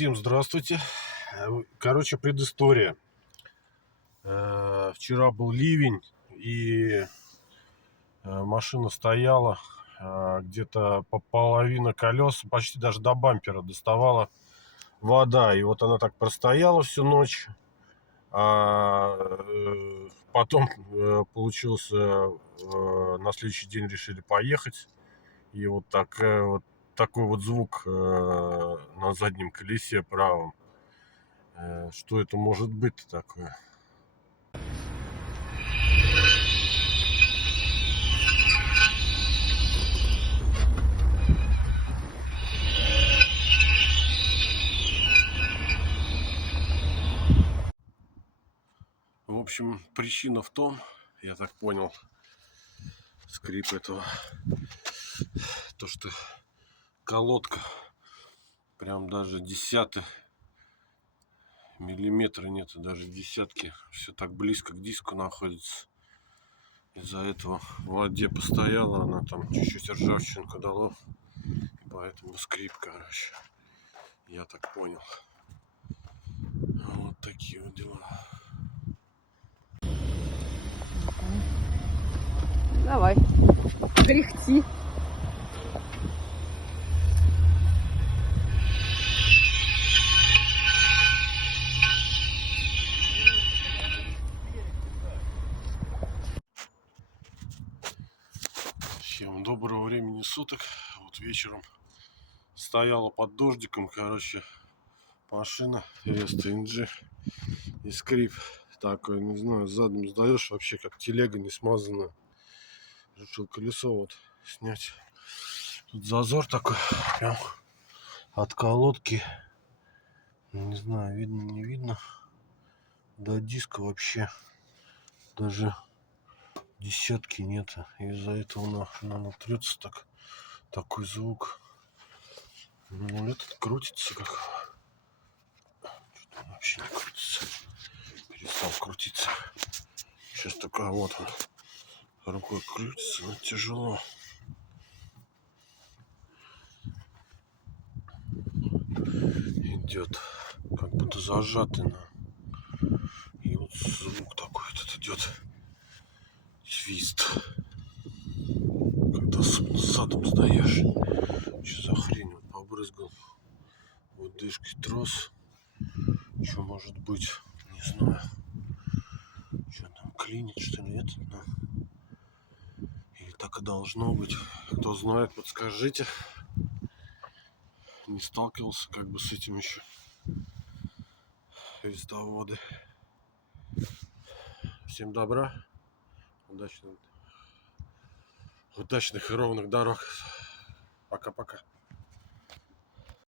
Всем здравствуйте. Короче, предыстория. Вчера был ливень, и машина стояла где-то по половина колес, почти даже до бампера доставала вода. И вот она так простояла всю ночь. Потом получилось, на следующий день решили поехать. И вот такой вот звук на заднем колесе правом. Что это может быть такое? В общем, причина в том, я так понял, скрип этого, то что колодка прям даже десятый миллиметра нет, даже десятки, все так близко к диску находится. Из-за этого в воде постояла, она там чуть-чуть ржавчинку дала, и поэтому скрип, короче. Я так понял. Вот такие вот дела. Давай, кряхти. Всем доброго времени суток. Вот вечером стояла под дождиком, короче, машина Веста NG, и скрип такой, не знаю, задом сдаешь, вообще как телега не смазанная. Решил колесо вот снять. Тут зазор такой прям от колодки, не знаю, видно не видно, до диска вообще даже десятки нет. Из-за этого она трется так, такой звук. Ну, этот крутится как, что-то он вообще не крутится, перестал крутиться. Сейчас такая вот он рукой крутится, но тяжело. Идет как будто зажатый и вот звук такой вот идет, свист, когда задом сдаешь. Что за хрень? Вот побрызгал вот дышкой трос. Что может быть, не знаю, что там клинит, что ли, это, да? Или так и должно быть. Кто знает, подскажите. Не сталкивался как бы с этим еще. Вездоводы. Всем добра, удачных и ровных дорог. Пока-пока.